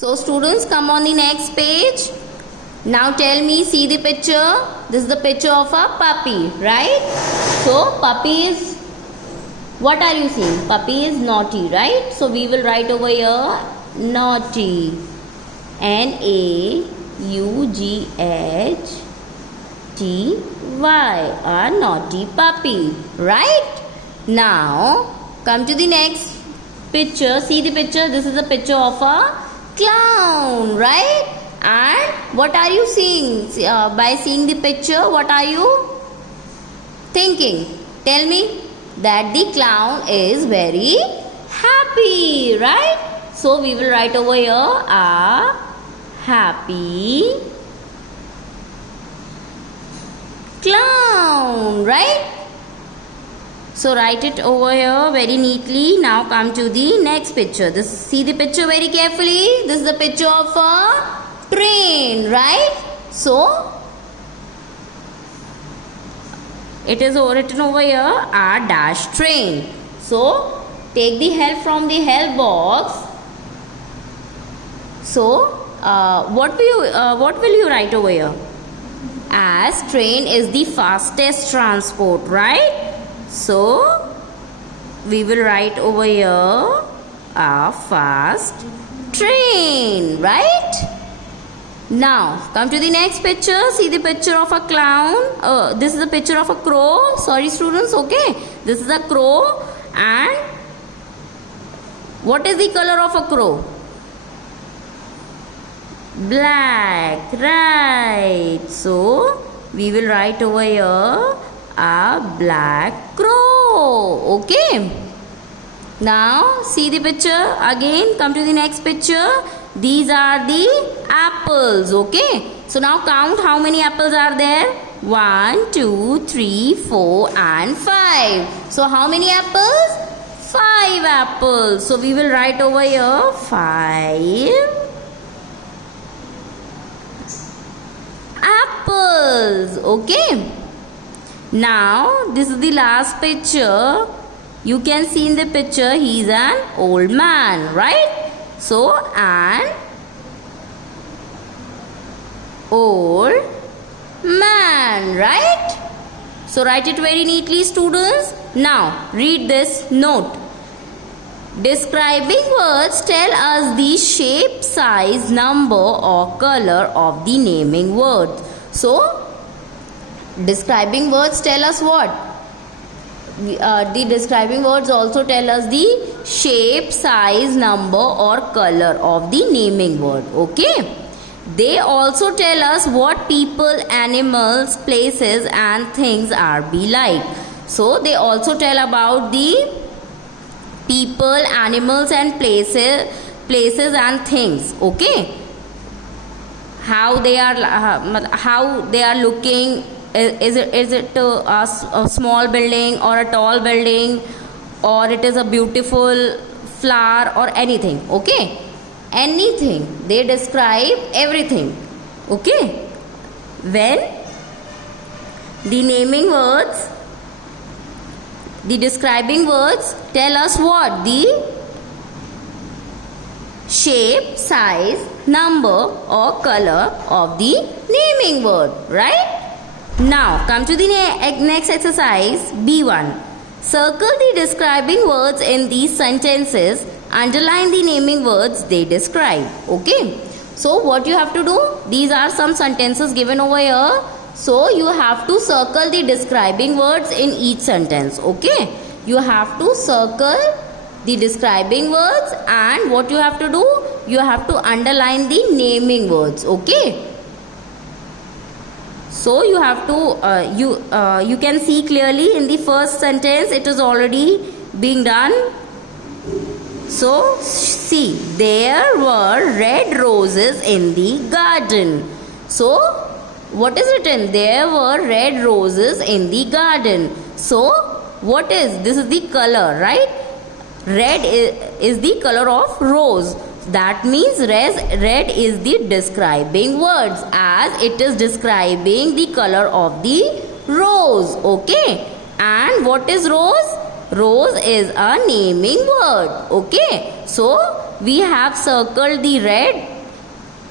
So students, come on the next page. Now tell me, see the picture. This is the picture of a puppy, right? So puppy is, what are you seeing? Puppy is naughty, right? So we will write over here naughty. N-A-U-G-H-T-Y, a naughty puppy, right? Now come to the next picture. See the picture. This is a picture of a clown, right? And what are you seeing? By seeing the picture, what are you thinking? Tell me. That the clown is very happy, right? So we will write over here a happy clown, right? So write it over here very neatly. Now come to the next picture. See the picture very carefully. This is the picture of a train, right? So it is written over here a dash train. So take the help from the help box. So what will you write over here? As train is the fastest transport, right? So we will write over here a fast train, right? Now come to the next picture. See the picture of a clown. This is a picture of a crow. Sorry students, okay. This is a crow. And what is the color of a crow? Black, right? So we will write over here a black crow, okay. Now see the picture again. Come to the next picture. These are the apples, okay. So now count how many apples are there. 1, 2, 3, 4 and 5. So how many apples? 5 apples. So we will write over here 5 apples, okay. Now this is the last picture. You can see in the picture he is an old man, right? So an old man, right? So write it very neatly students. Now read this note. Describing words tell us the shape, size, number or color of the naming words. So describing words tell us what? The describing words also tell us the shape, size, number or color of the naming word, okay. They also tell us what people, animals, places and things are be like. So they also tell about the people, animals and places and things, okay. How they are looking. Is it a small building or a tall building, or it is a beautiful flower or anything, okay. Anything, they describe everything, okay. When the naming words, the describing words tell us what? The shape, size, number or color of the naming word, right? Now come to the next exercise, B1. Circle the describing words in these sentences. Underline the naming words they describe, okay. So what you have to do? These are some sentences given over here. So you have to circle the describing words in each sentence, okay. You have to circle the describing words, and what you have to do? You have to underline the naming words, okay. So you have to you can see clearly in the first sentence it is already being done. So see, there were red roses in the garden. So what is written? There were red roses in the garden. So what is this? Is the color, right? Red is the color of rose. That means red is the describing words, as it is describing the color of the rose, okay. And what is rose? Rose is a naming word. Okay. So we have circled the red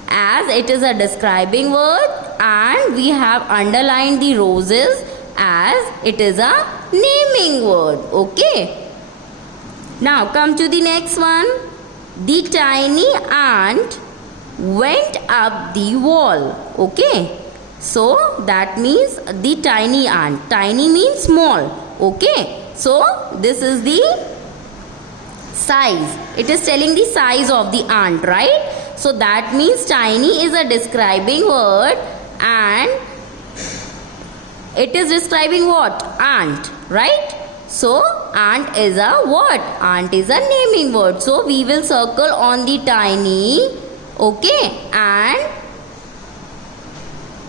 as it is a describing word, and we have underlined the roses as it is a naming word. Okay. Now come to the next one. The tiny ant went up the wall. Okay. So that means the tiny ant. Tiny means small. Okay. So this is the size. It is telling the size of the ant, right? So that means tiny is a describing word, and it is describing what? Ant, right? So ant is a what? Ant is a naming word. So we will circle on the tiny, okay, and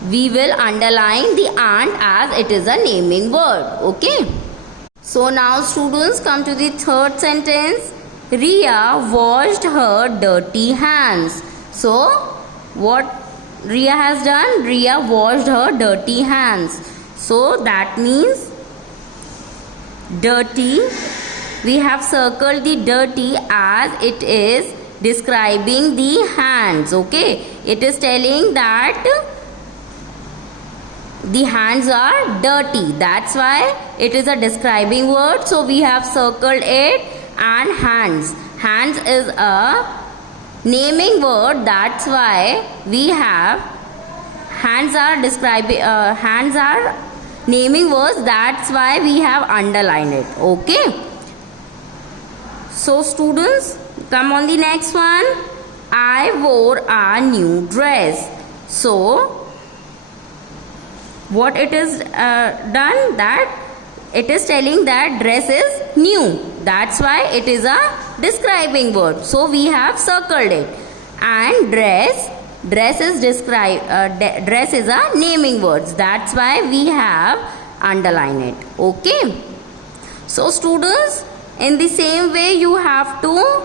we will underline the ant as it is a naming word. Okay. So now students, come to the third sentence. Riya washed her dirty hands. So what Riya has done? Riya washed her dirty hands. So that means dirty. We have circled the dirty as it is describing the hands. Okay. It is telling that the hands are dirty. That's why it is a describing word. So we have circled it. And hands. Hands is a naming word. That's why we have hands are describing. Hands are naming words. That's why we have underlined it. Okay. So students, come on the next one. I wore a new dress. So what it is done, that it is telling that dress is new. That's why it is a describing word. So we have circled it. And dress is dress is a naming words. That's why we have underlined it. Okay. So students, in the same way you have to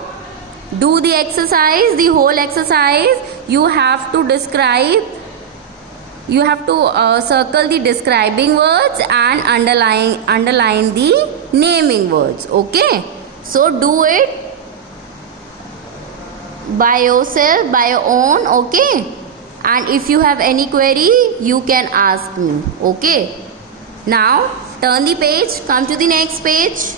do the exercise, the whole exercise. You have to describe. You have to circle the describing words and underline the naming words. Okay. So do it by yourself, by your own. Okay. And if you have any query, you can ask me. Okay. Now turn the page. Come to the next page.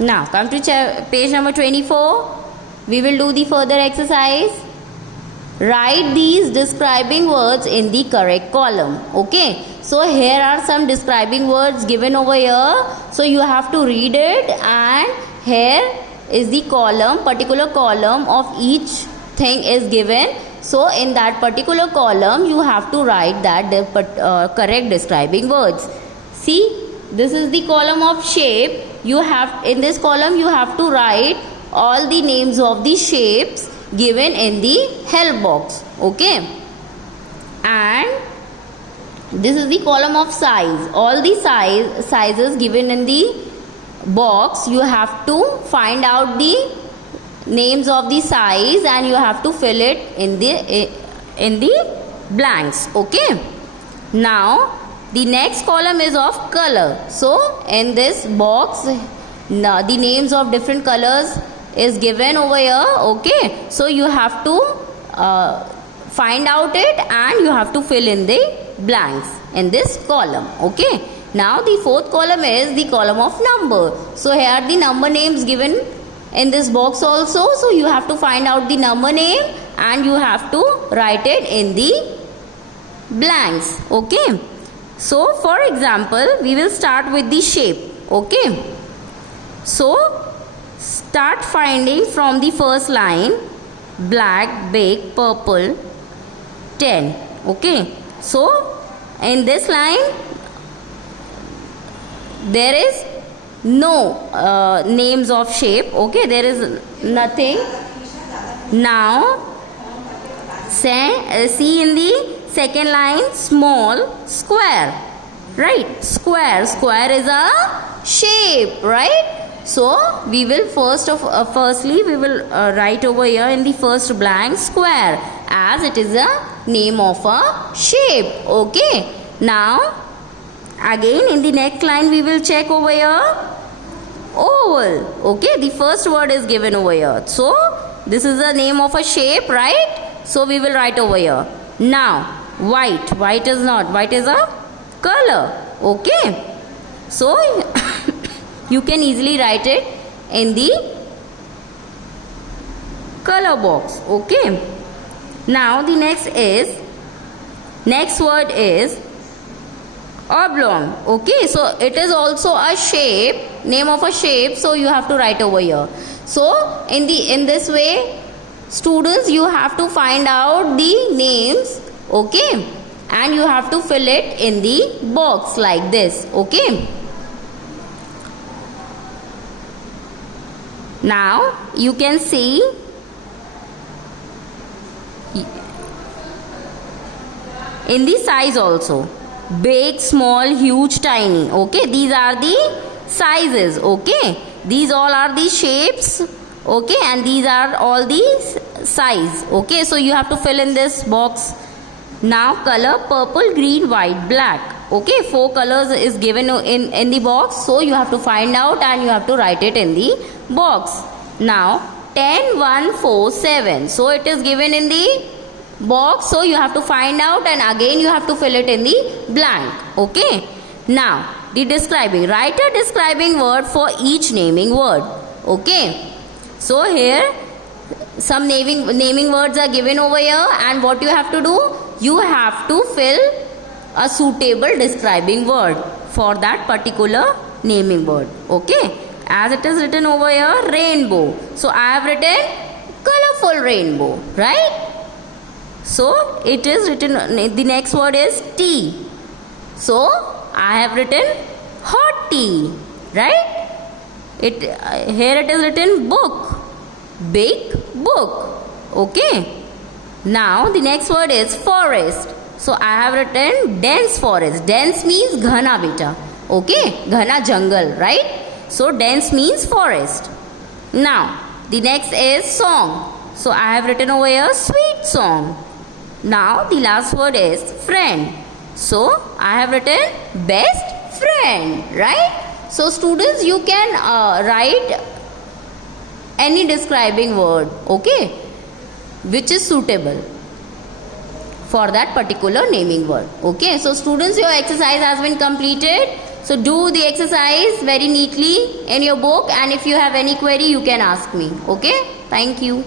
Now come to page number 24. We will do the further exercise. Write these describing words in the correct column. Okay. So here are some describing words given over here. So you have to read it, and here is the column, particular column of each thing is given. So in that particular column you have to write that the correct describing words. See, this is the column of shape. You have, in this column you have to write all the names of the shapes given in the help box. Okay. And this is the column of size. All the sizes given in the box, you have to find out the names of the size and you have to fill it in the blanks. Okay. Now the next column is of color. So in this box, the names of different colors is given over here. Okay. So you have to find out it and you have to fill in the blanks in this column. Okay. Now the fourth column is the column of number. So here are the number names given in this box also. So you have to find out the number name and you have to write it in the blanks. Okay. So for example, we will start with the shape. Okay. So start finding from the first line: black, big, purple, 10. Okay. So in this line there is no names of shape. Okay, there is nothing. Now see in the second line, small, square, right? Square is a shape, right? So we will firstly we will write over here in the first blank square, as it is a name of a shape. Okay. Now Again, in the next line, we will check over here. Oval. Okay, the first word is given over here. So, this is the name of a shape, right? So, we will write over here. Now, white. White is not. White is a color. Okay. So, you can easily write it in the color box. Okay. Now, the next word is oblong. Okay, so it is also a shape, name of a shape, so you have to write over here. So in this way, students, you have to find out the names, okay, and you have to fill it in the box like this. Okay, now you can see in the size also, big, small, huge, tiny. Okay, these are the sizes. Okay, these all are the shapes. Okay, and these are all the size. Okay, so you have to fill in this box. Now color: purple, green, white, black. Okay, 4 colors is given in the box, so you have to find out and you have to write it in the box. Now 10, 1, 4, 7. So it is given in the box, so you have to find out and again you have to fill it in the blank. Okay, now the describing, write a describing word for each naming word. Okay, so here some naming words are given over here, and what you have to do, you have to fill a suitable describing word for that particular naming word. Okay, as it is written over here, rainbow, so I have written colorful rainbow, right? So it is written, the next word is tea. So I have written hot tea, right? Here it is written book, big book. Okay. Now the next word is forest. So I have written dense forest. Dense means ghana beta. Okay, ghana jungle, right? So dense means forest. Now the next is song. So I have written over here sweet song. Now the last word is friend. So I have written best friend, right? So students, you can write any describing word, okay, which is suitable for that particular naming word. Okay, so students, your exercise has been completed. So do the exercise very neatly in your book, and if you have any query, you can ask me. Okay, thank you.